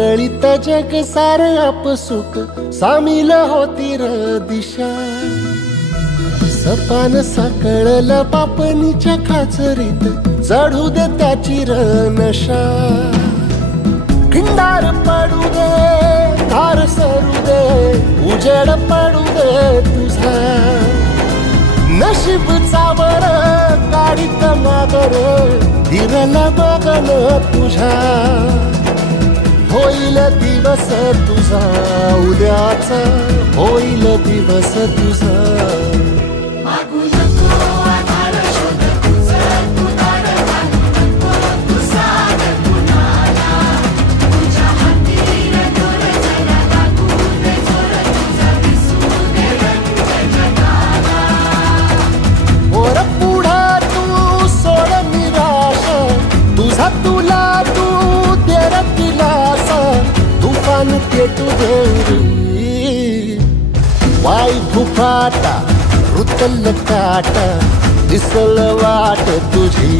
उजळीत जग सार आपसुक सामील होती र दिशा। सपान साकळलं पापणीच्या खाचरीत चढू दे त्याची र नशा। खिंडार पडू दे धार सरू दे उजेड पडू दे तुझा। नशीब चावर काढीत मागर हिरल बगन तुझ्या। होईल दिवस तुझा उद्याचा होईल दिवस तुझा। तुला तू तेर दिलासा तुफान पेटू दे वाई फुफाटा रुतल काटा दिसल वाट तुझी।